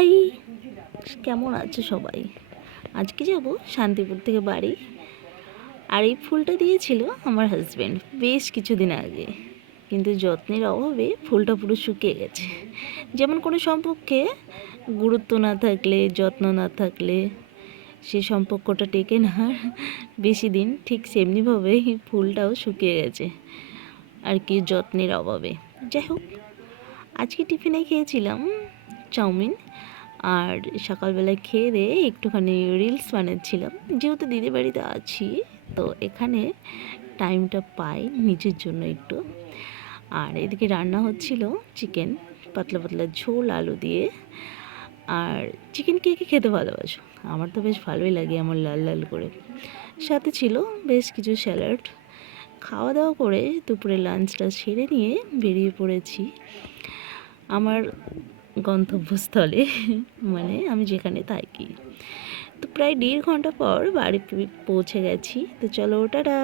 High, কেমন আছো সবাই? আজকে যাব শান্তিপুর থেকে বাড়ি। আর এই ফুলটা দিয়েছিল আমার হাজব্যান্ড বেশ কিছুদিন আগে, কিন্তু যত্নের অভাবে ফুলটা পুরো শুকিয়ে গেছে। যেমন কোনো সম্পর্কে গুরুত্ব না থাকলে, যত্ন না থাকলে সে সম্পর্কটা টেকে না বেশি দিন, ঠিক সেমনিভাবেই ফুলটাও শুকিয়ে গেছে আর কি, যত্নের অভাবে। যাই হোক, আজকে টিফিনে খেয়েছিলাম চাউমিন, আর সকালবেলায় খেয়ে দিয়ে একটুখানি রিলস বানাচ্ছিলাম। যেহেতু দিদি বাড়িতে আছি, তো এখানে টাইমটা পাই নিজের জন্য একটু। আর এদিকে রান্না হচ্ছিল চিকেন, পাতলা পাতলা ঝোল আলু দিয়ে। আর চিকেন কে কে খেতে ভালোবাসো? আমার তো বেশ ভালোই লাগে, আমার লাল লাল করে। সাথে ছিল বেশ কিছু স্যালাড। খাওয়া দাওয়া করে দুপুরে লাঞ্চটা সেরে নিয়ে বেরিয়ে পড়েছি আমার গন্তব্যস্থলে, মানে আমি যেখানে থাকি। তো প্রায় 1.5 ঘন্টা পর বাড়ি পৌঁছে গেছি। তো চলো, টাটা।